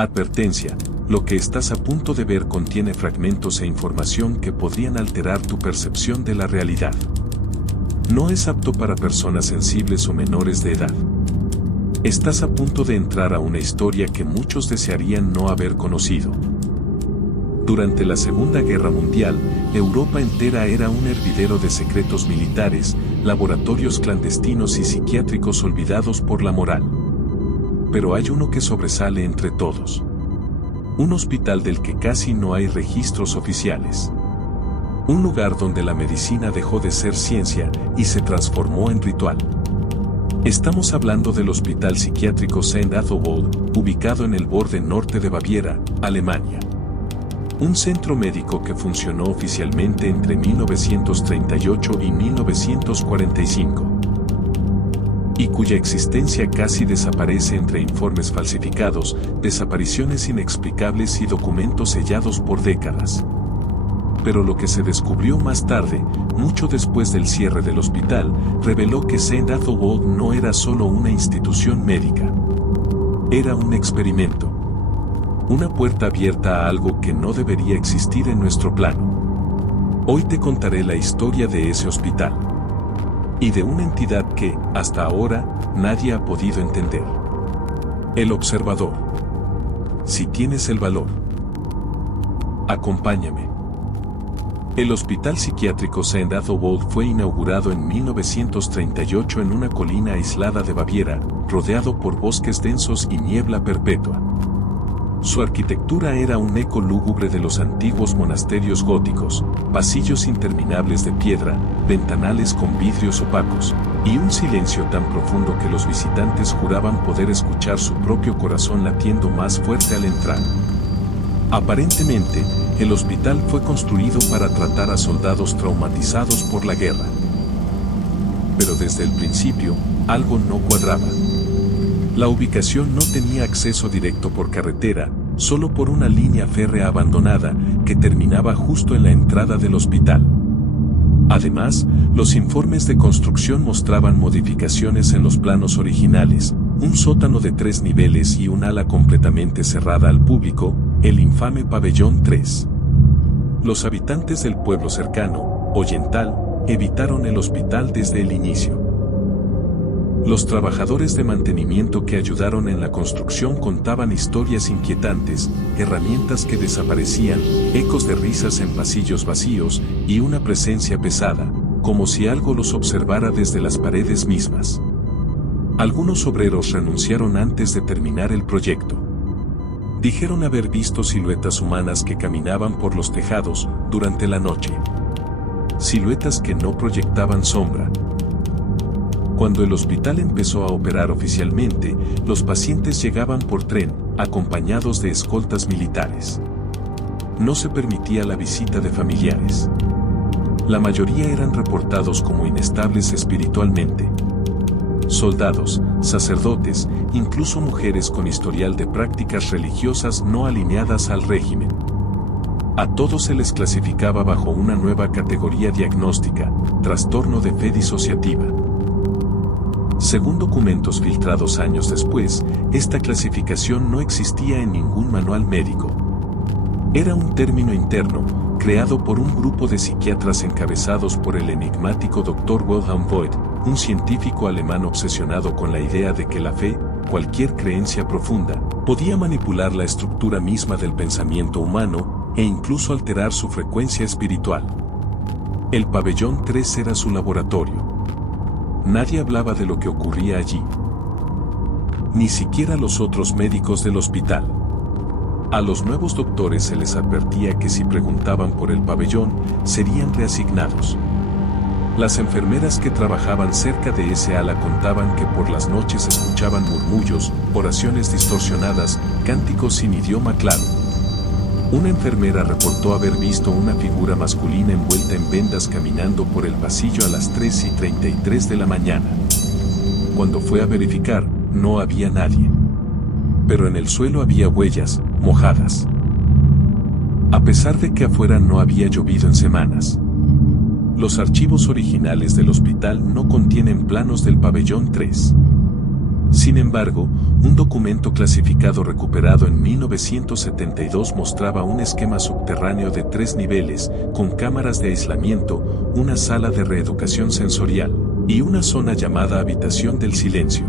Advertencia: lo que estás a punto de ver contiene fragmentos e información que podrían alterar tu percepción de la realidad. No es apto para personas sensibles o menores de edad. Estás a punto de entrar a una historia que muchos desearían no haber conocido. Durante la Segunda Guerra Mundial, Europa entera era un hervidero de secretos militares, laboratorios clandestinos y psiquiátricos olvidados por la moral. Pero hay uno que sobresale entre todos. Un hospital del que casi no hay registros oficiales. Un lugar donde la medicina dejó de ser ciencia y se transformó en ritual. Estamos hablando del Hospital Psiquiátrico St. Athelwold, ubicado en el borde norte de Baviera, Alemania. Un centro médico que funcionó oficialmente entre 1938 y 1945. Y cuya existencia casi desaparece entre informes falsificados, desapariciones inexplicables y documentos sellados por décadas. Pero lo que se descubrió más tarde, mucho después del cierre del hospital, reveló que St. Athelwold no era solo una institución médica. Era un experimento. Una puerta abierta a algo que no debería existir en nuestro plano. Hoy te contaré la historia de ese hospital. Y de una entidad que, hasta ahora, nadie ha podido entender. El observador. Si tienes el valor. Acompáñame. El Hospital Psiquiátrico St. Athelwold fue inaugurado en 1938 en una colina aislada de Baviera, rodeado por bosques densos y niebla perpetua. Su arquitectura era un eco lúgubre de los antiguos monasterios góticos, pasillos interminables de piedra, ventanales con vidrios opacos, y un silencio tan profundo que los visitantes juraban poder escuchar su propio corazón latiendo más fuerte al entrar. Aparentemente, el hospital fue construido para tratar a soldados traumatizados por la guerra. Pero desde el principio, algo no cuadraba. La ubicación no tenía acceso directo por carretera, solo por una línea férrea abandonada que terminaba justo en la entrada del hospital. Además, los informes de construcción mostraban modificaciones en los planos originales, un sótano de 3 niveles y un ala completamente cerrada al público, el infame Pabellón 3. Los habitantes del pueblo cercano, Oyental, evitaron el hospital desde el inicio. Los trabajadores de mantenimiento que ayudaron en la construcción contaban historias inquietantes, herramientas que desaparecían, ecos de risas en pasillos vacíos y una presencia pesada, como si algo los observara desde las paredes mismas. Algunos obreros renunciaron antes de terminar el proyecto. Dijeron haber visto siluetas humanas que caminaban por los tejados durante la noche. Siluetas que no proyectaban sombra. Cuando el hospital empezó a operar oficialmente, los pacientes llegaban por tren, acompañados de escoltas militares. No se permitía la visita de familiares. La mayoría eran reportados como inestables espiritualmente. Soldados, sacerdotes, incluso mujeres con historial de prácticas religiosas no alineadas al régimen. A todos se les clasificaba bajo una nueva categoría diagnóstica, trastorno de fe disociativa. Según documentos filtrados años después, esta clasificación no existía en ningún manual médico. Era un término interno, creado por un grupo de psiquiatras encabezados por el enigmático Dr. Wilhelm Voigt, un científico alemán obsesionado con la idea de que la fe, cualquier creencia profunda, podía manipular la estructura misma del pensamiento humano e incluso alterar su frecuencia espiritual. El Pabellón 3 era su laboratorio. Nadie hablaba de lo que ocurría allí. Ni siquiera los otros médicos del hospital. A los nuevos doctores se les advertía que si preguntaban por el pabellón, serían reasignados. Las enfermeras que trabajaban cerca de ese ala contaban que por las noches escuchaban murmullos, oraciones distorsionadas, cánticos sin idioma claro. Una enfermera reportó haber visto una figura masculina envuelta en vendas caminando por el pasillo a las 3:33 de la mañana. Cuando fue a verificar, no había nadie. Pero en el suelo había huellas, mojadas. A pesar de que afuera no había llovido en semanas. Los archivos originales del hospital no contienen planos del Pabellón 3. Sin embargo, un documento clasificado recuperado en 1972 mostraba un esquema subterráneo de 3 niveles, con cámaras de aislamiento, una sala de reeducación sensorial, y una zona llamada habitación del silencio.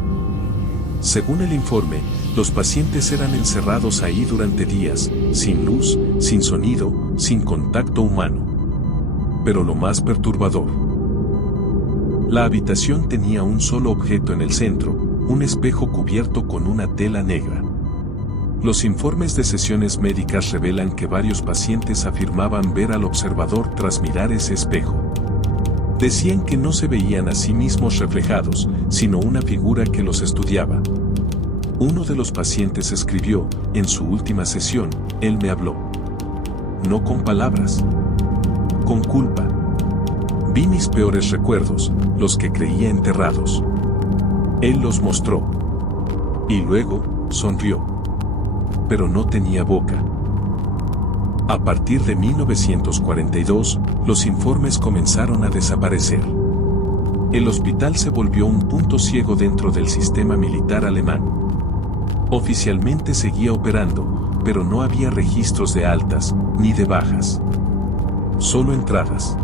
Según el informe, los pacientes eran encerrados ahí durante días, sin luz, sin sonido, sin contacto humano. Pero lo más perturbador: la habitación tenía un solo objeto en el centro, un espejo cubierto con una tela negra. Los informes de sesiones médicas revelan que varios pacientes afirmaban ver al observador tras mirar ese espejo. Decían que no se veían a sí mismos reflejados, sino una figura que los estudiaba. Uno de los pacientes escribió, en su última sesión, él me habló. No con palabras, con culpa. Vi mis peores recuerdos, los que creía enterrados. Él los mostró. Y luego, sonrió. Pero no tenía boca. A partir de 1942, los informes comenzaron a desaparecer. El hospital se volvió un punto ciego dentro del sistema militar alemán. Oficialmente seguía operando, pero no había registros de altas, ni de bajas. Solo entradas.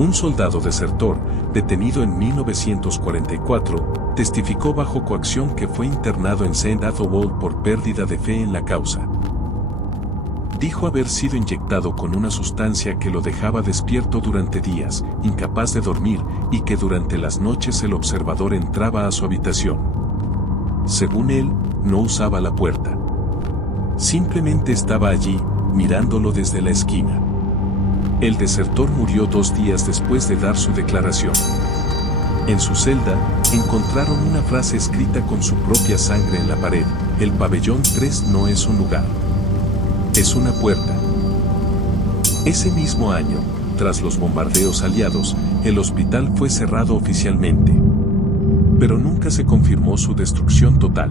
Un soldado desertor, detenido en 1944, testificó bajo coacción que fue internado en Saint-Avold por pérdida de fe en la causa. Dijo haber sido inyectado con una sustancia que lo dejaba despierto durante días, incapaz de dormir, y que durante las noches el observador entraba a su habitación. Según él, no usaba la puerta. Simplemente estaba allí, mirándolo desde la esquina. El desertor murió 2 días después de dar su declaración. En su celda, encontraron una frase escrita con su propia sangre en la pared: el pabellón 3 no es un lugar. Es una puerta. Ese mismo año, tras los bombardeos aliados, el hospital fue cerrado oficialmente. Pero nunca se confirmó su destrucción total.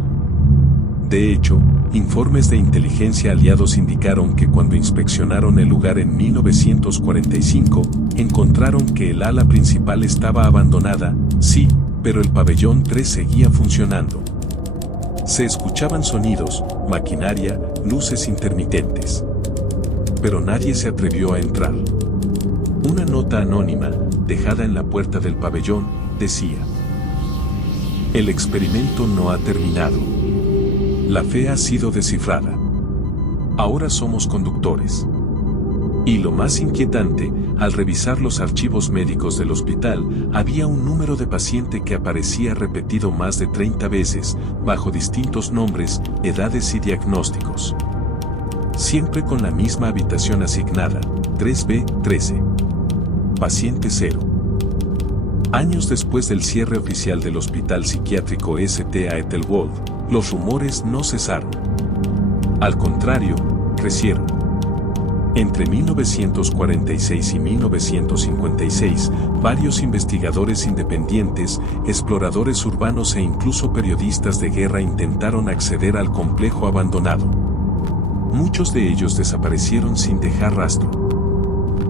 De hecho, informes de inteligencia aliados indicaron que cuando inspeccionaron el lugar en 1945, encontraron que el ala principal estaba abandonada, sí, pero el pabellón 3 seguía funcionando. Se escuchaban sonidos, maquinaria, luces intermitentes. Pero nadie se atrevió a entrar. Una nota anónima, dejada en la puerta del pabellón, decía: el experimento no ha terminado. La fe ha sido descifrada. Ahora somos conductores. Y lo más inquietante, al revisar los archivos médicos del hospital, había un número de paciente que aparecía repetido más de 30 veces, bajo distintos nombres, edades y diagnósticos. Siempre con la misma habitación asignada, 3B13. Paciente 0. Años después del cierre oficial del Hospital Psiquiátrico St. Aethelwold, los rumores no cesaron. Al contrario, crecieron. Entre 1946 y 1956, varios investigadores independientes, exploradores urbanos e incluso periodistas de guerra intentaron acceder al complejo abandonado. Muchos de ellos desaparecieron sin dejar rastro.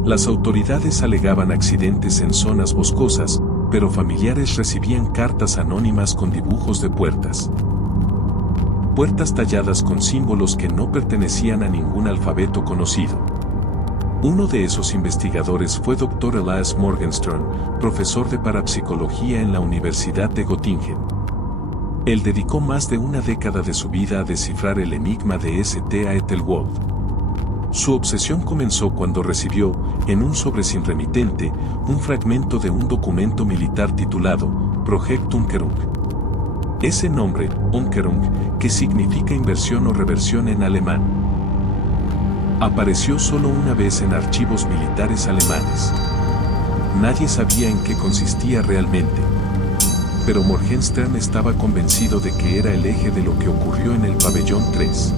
Las autoridades alegaban accidentes en zonas boscosas, pero familiares recibían cartas anónimas con dibujos de puertas. Puertas talladas con símbolos que no pertenecían a ningún alfabeto conocido. Uno de esos investigadores fue Dr. Elias Morgenstern, profesor de parapsicología en la Universidad de Göttingen. Él dedicó más de una década de su vida a descifrar el enigma de St. Aethelwold. Su obsesión comenzó cuando recibió, en un sobre sin remitente, un fragmento de un documento militar titulado Projekt Unkerung. Ese nombre, Unkerung, que significa inversión o reversión en alemán, apareció solo una vez en archivos militares alemanes. Nadie sabía en qué consistía realmente. Pero Morgenstern estaba convencido de que era el eje de lo que ocurrió en el pabellón 3.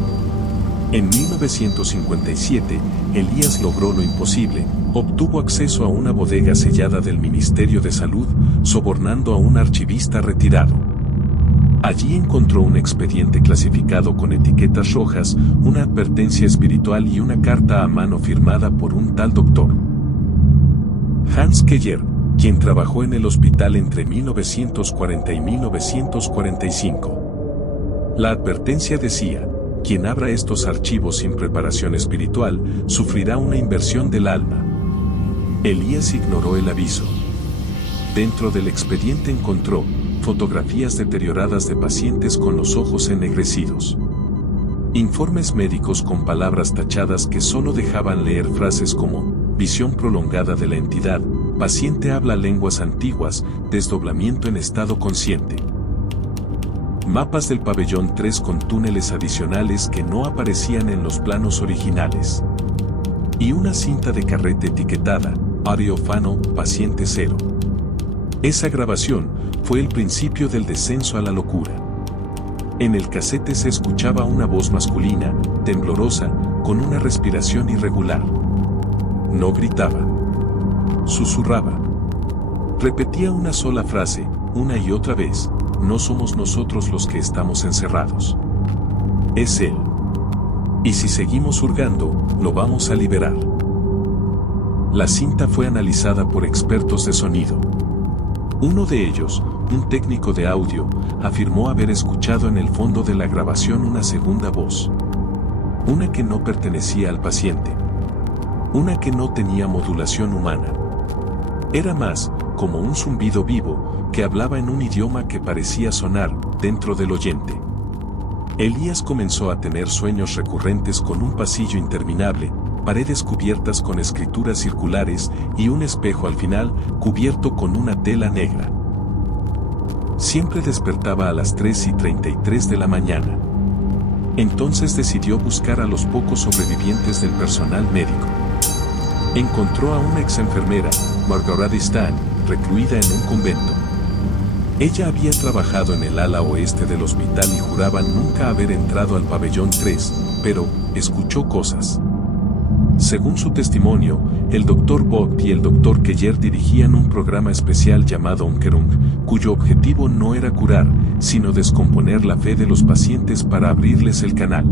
En 1957, Elías logró lo imposible, obtuvo acceso a una bodega sellada del Ministerio de Salud, sobornando a un archivista retirado. Allí encontró un expediente clasificado con etiquetas rojas, una advertencia espiritual y una carta a mano firmada por un tal doctor Hans Keller, quien trabajó en el hospital entre 1940 y 1945. La advertencia decía: quien abra estos archivos sin preparación espiritual, sufrirá una inversión del alma. Elías ignoró el aviso. Dentro del expediente encontró fotografías deterioradas de pacientes con los ojos ennegrecidos. Informes médicos con palabras tachadas que solo dejaban leer frases como visión prolongada de la entidad, paciente habla lenguas antiguas, desdoblamiento en estado consciente. Mapas del pabellón 3 con túneles adicionales que no aparecían en los planos originales. Y una cinta de carrete etiquetada, Ariofano, paciente 0. Esa grabación fue el principio del descenso a la locura. En el casete se escuchaba una voz masculina, temblorosa, con una respiración irregular. No gritaba. Susurraba. Repetía una sola frase, una y otra vez: no somos nosotros los que estamos encerrados. Es él. Y si seguimos hurgando, lo vamos a liberar. La cinta fue analizada por expertos de sonido. Uno de ellos, un técnico de audio, afirmó haber escuchado en el fondo de la grabación una segunda voz. Una que no pertenecía al paciente. Una que no tenía modulación humana. Era más como un zumbido vivo, que hablaba en un idioma que parecía sonar dentro del oyente. Elías comenzó a tener sueños recurrentes con un pasillo interminable, paredes cubiertas con escrituras circulares y un espejo al final cubierto con una tela negra. Siempre despertaba a las 3:33 de la mañana. Entonces decidió buscar a los pocos sobrevivientes del personal médico. Encontró a una ex enfermera, Margaret Stan, recluida en un convento. Ella había trabajado en el ala oeste del hospital y juraba nunca haber entrado al pabellón 3, pero escuchó cosas. Según su testimonio, el Dr. Vogt y el Dr. Keller dirigían un programa especial llamado Unkerung, cuyo objetivo no era curar, sino descomponer la fe de los pacientes para abrirles el canal.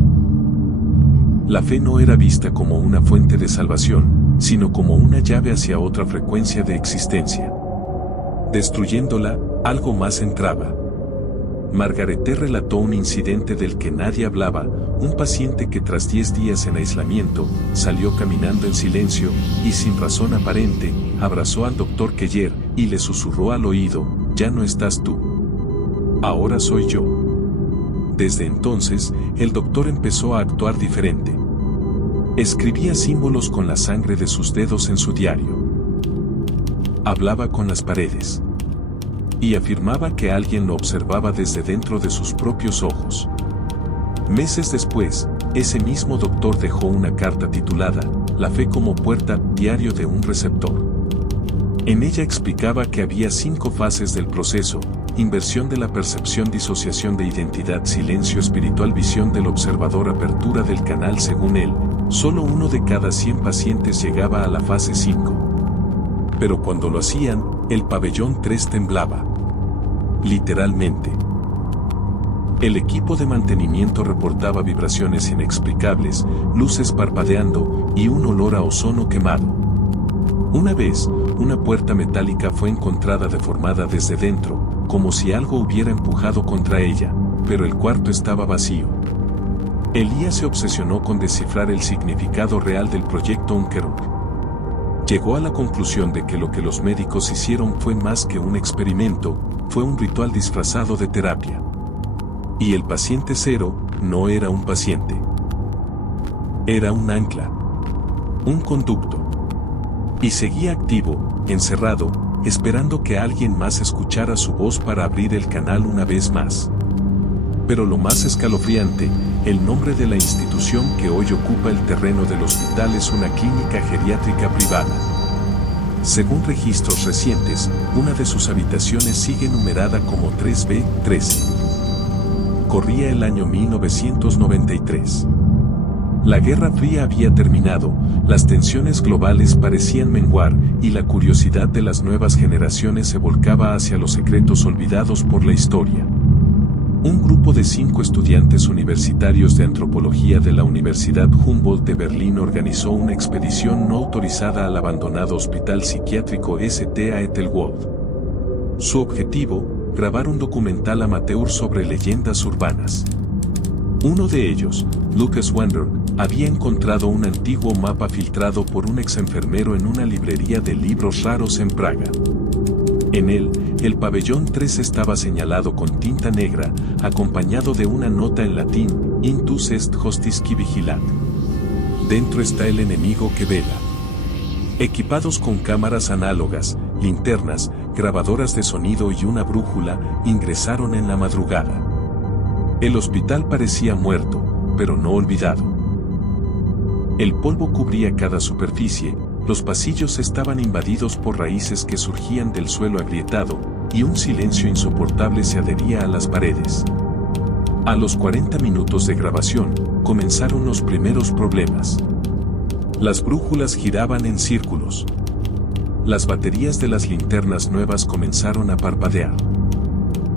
La fe no era vista como una fuente de salvación, sino como una llave hacia otra frecuencia de existencia. Destruyéndola, algo más entraba. Margaret relató un incidente del que nadie hablaba, un paciente que tras 10 días en aislamiento, salió caminando en silencio, y sin razón aparente, abrazó al Dr. Keller, y le susurró al oído: ya no estás tú. Ahora soy yo. Desde entonces, el doctor empezó a actuar diferente. Escribía símbolos con la sangre de sus dedos en su diario. Hablaba con las paredes. Y afirmaba que alguien lo observaba desde dentro de sus propios ojos. Meses después, ese mismo doctor dejó una carta titulada La fe como puerta, diario de un receptor. En ella explicaba que había 5 fases del proceso: inversión de la percepción, disociación de identidad, silencio espiritual, visión del observador, apertura del canal. Según él, solo 1 de cada 100 pacientes llegaba a la fase 5. Pero cuando lo hacían, el pabellón 3 temblaba. Literalmente. El equipo de mantenimiento reportaba vibraciones inexplicables, luces parpadeando y un olor a ozono quemado. Una vez, una puerta metálica fue encontrada deformada desde dentro, como si algo hubiera empujado contra ella, pero el cuarto estaba vacío. Elías se obsesionó con descifrar el significado real del proyecto Unkerung. Llegó a la conclusión de que lo que los médicos hicieron fue más que un experimento, fue un ritual disfrazado de terapia. Y el paciente 0 no era un paciente. Era un ancla. Un conducto. Y seguía activo, encerrado, esperando que alguien más escuchara su voz para abrir el canal una vez más. Pero lo más escalofriante, el nombre de la institución que hoy ocupa el terreno del hospital es una clínica geriátrica privada. Según registros recientes, una de sus habitaciones sigue numerada como 3B13. Corría el año 1993. La Guerra Fría había terminado, las tensiones globales parecían menguar, y la curiosidad de las nuevas generaciones se volcaba hacia los secretos olvidados por la historia. Un grupo de 5 estudiantes universitarios de antropología de la Universidad Humboldt de Berlín organizó una expedición no autorizada al abandonado hospital psiquiátrico St. Ethelwald. Su objetivo, grabar un documental amateur sobre leyendas urbanas. Uno de ellos, Lucas Wander, había encontrado un antiguo mapa filtrado por un exenfermero en una librería de libros raros en Praga. En él, el pabellón 3 estaba señalado con tinta negra, acompañado de una nota en latín, Intus est hostis qui vigilat. Dentro está el enemigo que vela. Equipados con cámaras análogas, linternas, grabadoras de sonido y una brújula, ingresaron en la madrugada. El hospital parecía muerto, pero no olvidado. El polvo cubría cada superficie, los pasillos estaban invadidos por raíces que surgían del suelo agrietado, y un silencio insoportable se adhería a las paredes. A los 40 minutos de grabación, comenzaron los primeros problemas. Las brújulas giraban en círculos. Las baterías de las linternas nuevas comenzaron a parpadear.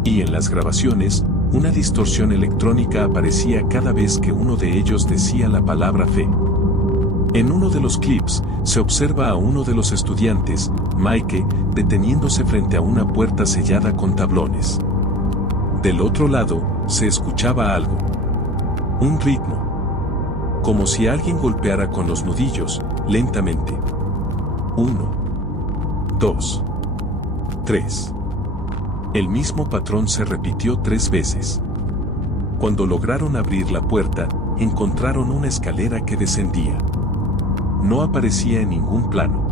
Y en las grabaciones, una distorsión electrónica aparecía cada vez que uno de ellos decía la palabra fe. En uno de los clips, se observa a uno de los estudiantes, Mike, deteniéndose frente a una puerta sellada con tablones. Del otro lado, se escuchaba algo. Un ritmo. Como si alguien golpeara con los nudillos, lentamente. 1, 2, 3. El mismo patrón se repitió 3 veces. Cuando lograron abrir la puerta, encontraron una escalera que descendía. No aparecía en ningún plano.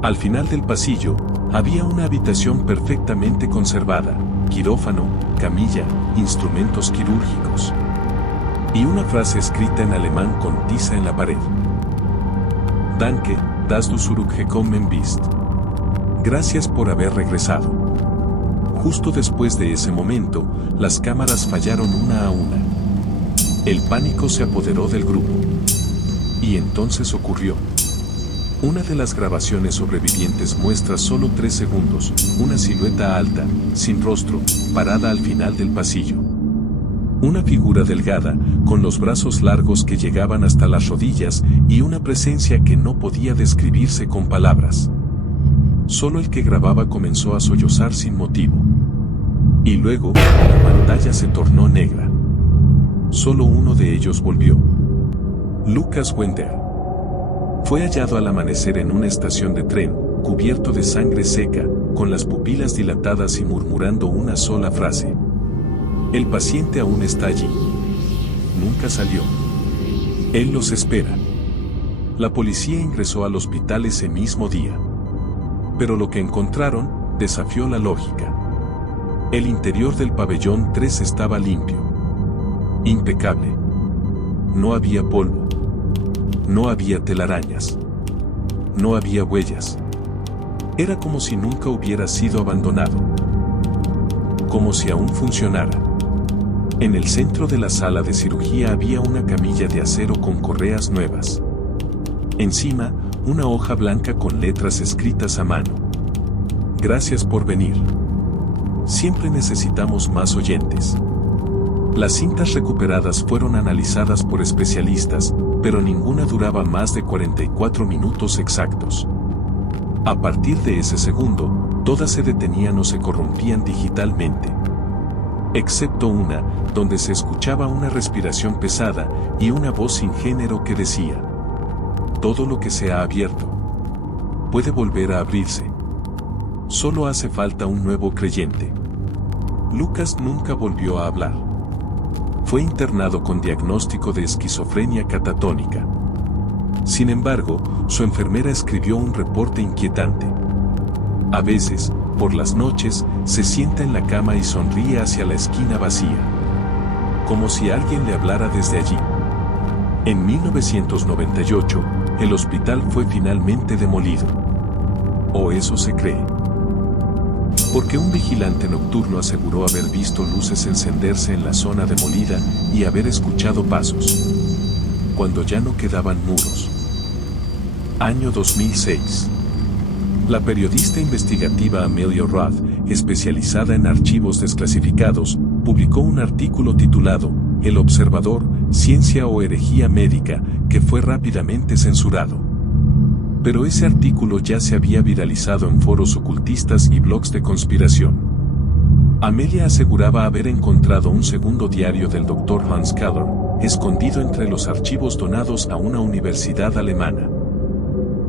Al final del pasillo, había una habitación perfectamente conservada, quirófano, camilla, instrumentos quirúrgicos. Y una frase escrita en alemán con tiza en la pared. Danke, dass du zurückgekommen bist. Gracias por haber regresado. Justo después de ese momento, las cámaras fallaron una a una. El pánico se apoderó del grupo. Y entonces ocurrió. Una de las grabaciones sobrevivientes muestra solo 3 segundos, una silueta alta, sin rostro, parada al final del pasillo. Una figura delgada, con los brazos largos que llegaban hasta las rodillas y una presencia que no podía describirse con palabras. Solo el que grababa comenzó a sollozar sin motivo. Y luego, la pantalla se tornó negra. Solo uno de ellos volvió. Lucas Wander. Fue hallado al amanecer en una estación de tren, cubierto de sangre seca, con las pupilas dilatadas y murmurando una sola frase. El paciente aún está allí. Nunca salió. Él los espera. La policía ingresó al hospital ese mismo día. Pero lo que encontraron desafió la lógica. El interior del pabellón 3 estaba limpio. Impecable. No había polvo. No había telarañas. No había huellas. Era como si nunca hubiera sido abandonado. Como si aún funcionara. En el centro de la sala de cirugía había una camilla de acero con correas nuevas. Encima, una hoja blanca con letras escritas a mano. Gracias por venir. Siempre necesitamos más oyentes. Las cintas recuperadas fueron analizadas por especialistas, pero ninguna duraba más de 44 minutos exactos. A partir de ese segundo, todas se detenían o se corrompían digitalmente. Excepto una, donde se escuchaba una respiración pesada y una voz sin género que decía: todo lo que se ha abierto puede volver a abrirse. Solo hace falta un nuevo creyente. Lucas nunca volvió a hablar. Fue internado con diagnóstico de esquizofrenia catatónica. Sin embargo, su enfermera escribió un reporte inquietante. A veces, por las noches, se sienta en la cama y sonríe hacia la esquina vacía. Como si alguien le hablara desde allí. En 1998, el hospital fue finalmente demolido. O eso se cree. Porque un vigilante nocturno aseguró haber visto luces encenderse en la zona demolida y haber escuchado pasos. Cuando ya no quedaban muros. Año 2006. La periodista investigativa Amelia Roth, especializada en archivos desclasificados, publicó un artículo titulado El Observador, Ciencia o Herejía Médica, que fue rápidamente censurado. Pero ese artículo ya se había viralizado en foros ocultistas y blogs de conspiración. Amelia aseguraba haber encontrado un segundo diario del Dr. Hans Keller, escondido entre los archivos donados a una universidad alemana.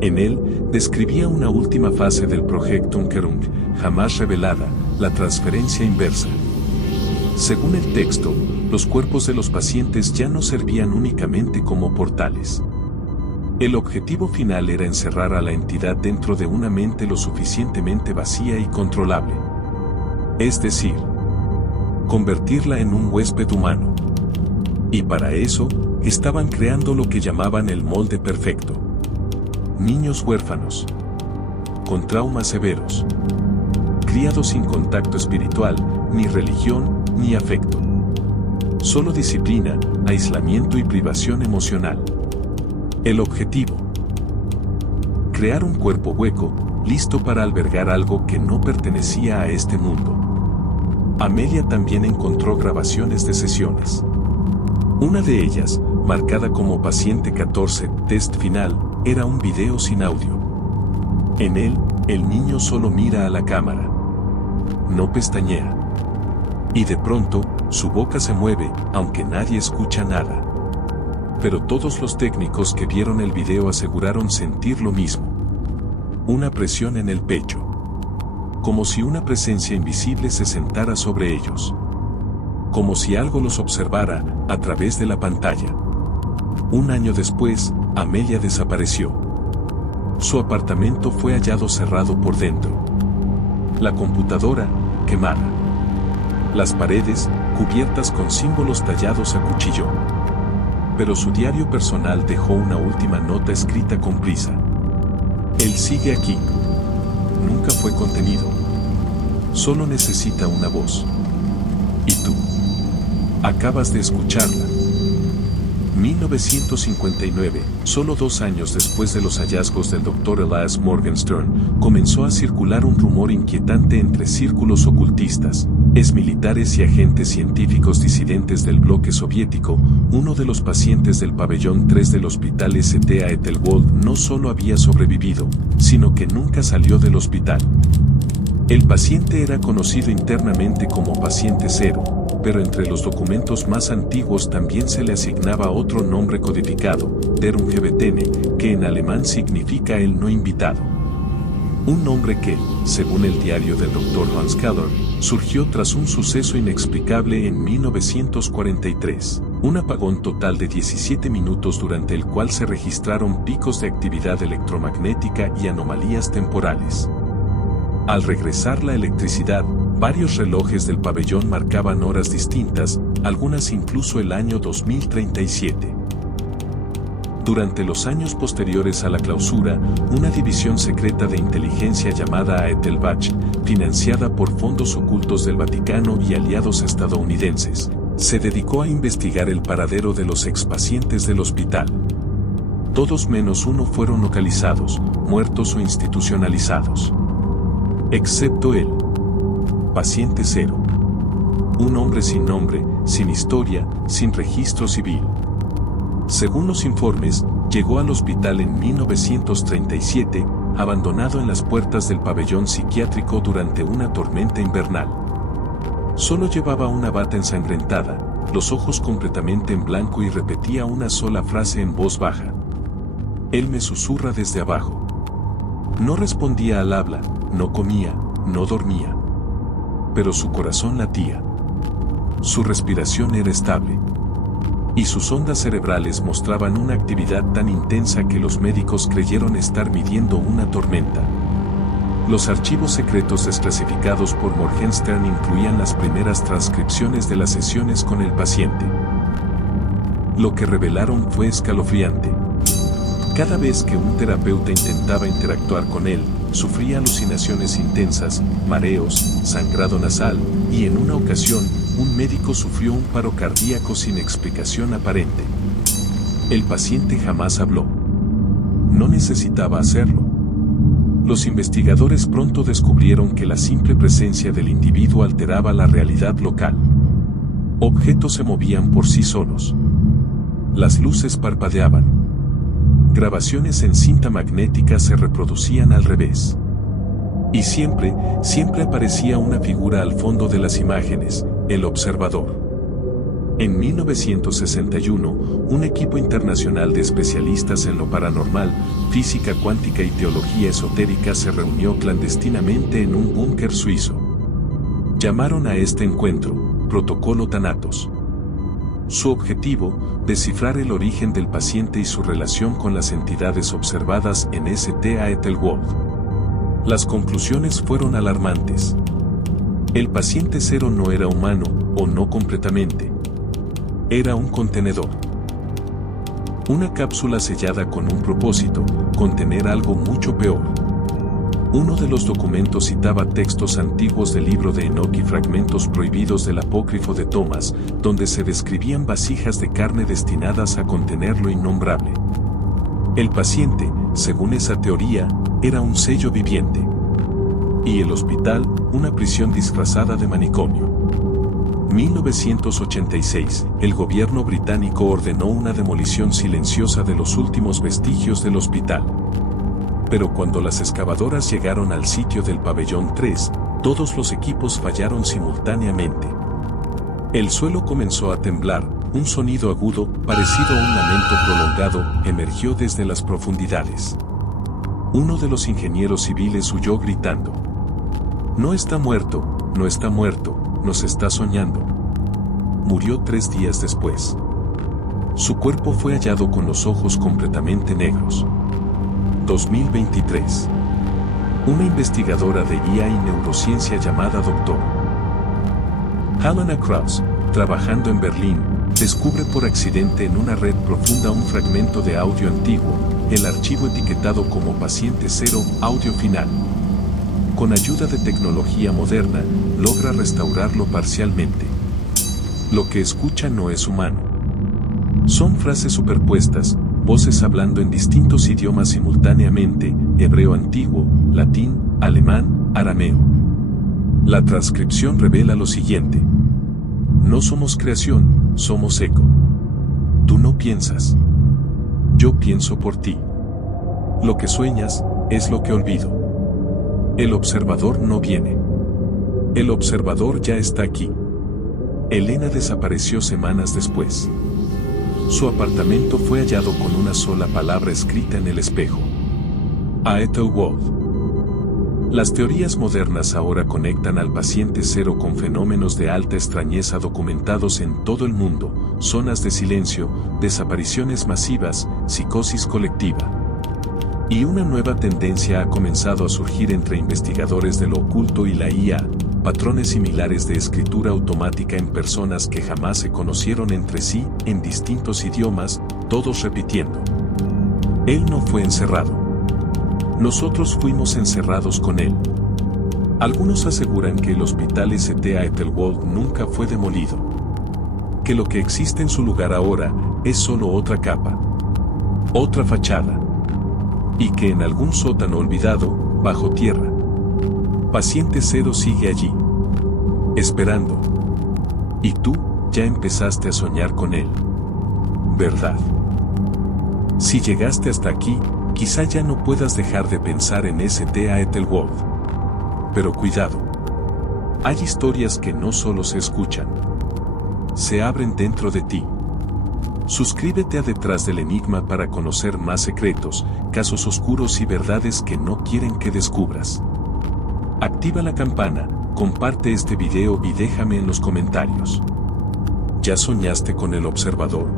En él, describía una última fase del Projektumkehrung, jamás revelada, la transferencia inversa. Según el texto, los cuerpos de los pacientes ya no servían únicamente como portales. El objetivo final era encerrar a la entidad dentro de una mente lo suficientemente vacía y controlable. Es decir, convertirla en un huésped humano. Y para eso, estaban creando lo que llamaban el molde perfecto. Niños huérfanos, con traumas severos, criados sin contacto espiritual, ni religión, ni afecto. Solo disciplina, aislamiento y privación emocional. El objetivo: crear un cuerpo hueco, listo para albergar algo que no pertenecía a este mundo. Amelia también encontró grabaciones de sesiones. Una de ellas, marcada como paciente 14, test final, era un video sin audio. En él, el niño solo mira a la cámara. No pestañea. Y de pronto, su boca se mueve, aunque nadie escucha nada. Pero todos los técnicos que vieron el video aseguraron sentir lo mismo. Una presión en el pecho. Como si una presencia invisible se sentara sobre ellos. Como si algo los observara, a través de la pantalla. Un año después, Amelia desapareció. Su apartamento fue hallado cerrado por dentro. La computadora, quemada. Las paredes, cubiertas con símbolos tallados a cuchillo. Pero su diario personal dejó una última nota escrita con prisa. Él sigue aquí. Nunca fue contenido. Solo necesita una voz. ¿Y tú? Acabas de escucharla. 1959, solo 2 años después de los hallazgos del Dr. Elias Morgenstern, comenzó a circular un rumor inquietante entre círculos ocultistas, exmilitares y agentes científicos disidentes del bloque soviético. Uno de los pacientes del pabellón 3 del hospital St. Ethelwald no solo había sobrevivido, sino que nunca salió del hospital. El paciente era conocido internamente como paciente 0, pero entre los documentos más antiguos también se le asignaba otro nombre codificado, Der Ungebetene, que en alemán significa el no invitado. Un nombre que, según el diario del Dr. Hans Keller, surgió tras un suceso inexplicable en 1943, un apagón total de 17 minutos durante el cual se registraron picos de actividad electromagnética y anomalías temporales. Al regresar la electricidad, varios relojes del pabellón marcaban horas distintas, algunas incluso el año 2037. Durante los años posteriores a la clausura, una división secreta de inteligencia llamada Aethelbach, financiada por fondos ocultos del Vaticano y aliados estadounidenses, se dedicó a investigar el paradero de los expacientes del hospital. Todos menos uno fueron localizados, muertos o institucionalizados. Excepto él. Paciente 0. Un hombre sin nombre, sin historia, sin registro civil. Según los informes, llegó al hospital en 1937, abandonado en las puertas del pabellón psiquiátrico durante una tormenta invernal. Solo llevaba una bata ensangrentada, los ojos completamente en blanco y repetía una sola frase en voz baja. Él me susurra desde abajo. No respondía al habla, no comía, no dormía. Pero su corazón latía. Su respiración era estable. Y sus ondas cerebrales mostraban una actividad tan intensa que los médicos creyeron estar midiendo una tormenta. Los archivos secretos desclasificados por Morgenstern incluían las primeras transcripciones de las sesiones con el paciente. Lo que revelaron fue escalofriante. Cada vez que un terapeuta intentaba interactuar con él, sufría alucinaciones intensas, mareos, sangrado nasal, y en una ocasión, un médico sufrió un paro cardíaco sin explicación aparente. El paciente jamás habló. No necesitaba hacerlo. Los investigadores pronto descubrieron que la simple presencia del individuo alteraba la realidad local. Objetos se movían por sí solos. Las luces parpadeaban. Grabaciones en cinta magnética se reproducían al revés. Y siempre aparecía una figura al fondo de las imágenes, el observador. En 1961, un equipo internacional de especialistas en lo paranormal, física cuántica y teología esotérica se reunió clandestinamente en un búnker suizo. Llamaron a este encuentro Protocolo Thanatos. Su objetivo, descifrar el origen del paciente y su relación con las entidades observadas en St. Æthelwold. Las conclusiones fueron alarmantes. El paciente cero no era humano, o no completamente. Era un contenedor. Una cápsula sellada con un propósito, contener algo mucho peor. Uno de los documentos citaba textos antiguos del libro de Enoch y fragmentos prohibidos del apócrifo de Tomás, donde se describían vasijas de carne destinadas a contener lo innombrable. El paciente, según esa teoría, era un sello viviente. Y el hospital, una prisión disfrazada de manicomio. 1986, el gobierno británico ordenó una demolición silenciosa de los últimos vestigios del hospital. Pero cuando las excavadoras llegaron al sitio del pabellón 3, todos los equipos fallaron simultáneamente. El suelo comenzó a temblar, un sonido agudo, parecido a un lamento prolongado, emergió desde las profundidades. Uno de los ingenieros civiles huyó gritando: "No está muerto, no está muerto, nos está soñando". Murió 3 días después. Su cuerpo fue hallado con los ojos completamente negros. 2023. Una investigadora de IA y neurociencia llamada Dr. Helena Krause, trabajando en Berlín, descubre por accidente en una red profunda un fragmento de audio antiguo, el archivo etiquetado como Paciente 0, audio final. Con ayuda de tecnología moderna, logra restaurarlo parcialmente. Lo que escucha no es humano. Son frases superpuestas, voces hablando en distintos idiomas simultáneamente, hebreo antiguo, latín, alemán, arameo. La transcripción revela lo siguiente: no somos creación, somos eco. Tú no piensas. Yo pienso por ti. Lo que sueñas, es lo que olvido. El observador no viene. El observador ya está aquí. Elena desapareció semanas después. Su apartamento fue hallado con una sola palabra escrita en el espejo: Æthelwold. Las teorías modernas ahora conectan al paciente cero con fenómenos de alta extrañeza documentados en todo el mundo, zonas de silencio, desapariciones masivas, psicosis colectiva. Y una nueva tendencia ha comenzado a surgir entre investigadores de lo oculto y la IA, patrones similares de escritura automática en personas que jamás se conocieron entre sí, en distintos idiomas, todos repitiendo. Él no fue encerrado. Nosotros fuimos encerrados con él. Algunos aseguran que el hospital St. Æthelwold nunca fue demolido. Que lo que existe en su lugar ahora es solo otra capa. Otra fachada. Y que en algún sótano olvidado, bajo tierra, Paciente Cero sigue allí, esperando. Y tú, ya empezaste a soñar con él. ¿Verdad? Si llegaste hasta aquí, quizá ya no puedas dejar de pensar en St. Æthelwold. Pero cuidado. Hay historias que no solo se escuchan, se abren dentro de ti. Suscríbete a Detrás del Enigma para conocer más secretos, casos oscuros y verdades que no quieren que descubras. Activa la campana, comparte este video y déjame en los comentarios. ¿Ya soñaste con el observador?